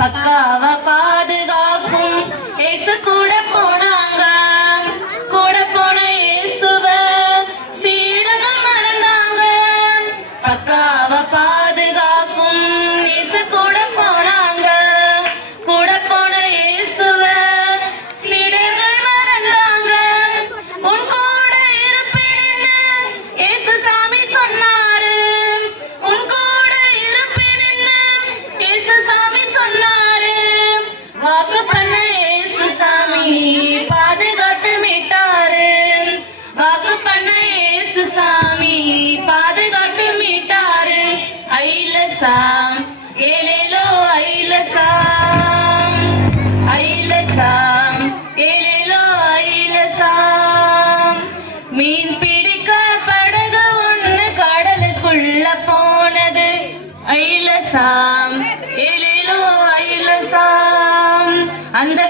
பக்காவ பாதுகாக்கும் ஏசு கூட போனாங்க. கூட போன இயேசுவ சீடர்கள் மறந்தாங்க. பக்காவ பாதுகாக்கும் ஏசு கூட போனாங்க. கூட போன இயேசுவ சீடர்கள் மறந்தாங்க. உன் கூட இருப்பேன்னு ஏசு சாமி சொன்னாரு. உன் கூட இருப்பேன்னு ஏசு சாமி சொன்னாரு. வாக்கு பண்ண ஏசு சாமி பாதுகாத்து மீட்டாரு. வாக்கு பண்ண ஏசு சாமி பாதுகாத்து மீட்டாரு. ஐலசாம் ஏலேலோ ஐலசாம் ஐலசாம் ஏலேலோ ஐலசாம். மீன் பிடிக்க படகு ஒண்ணு கடலுக்குள்ள போனது. ஐலசாம் ஏலேலோ ஐலசாம். அந்த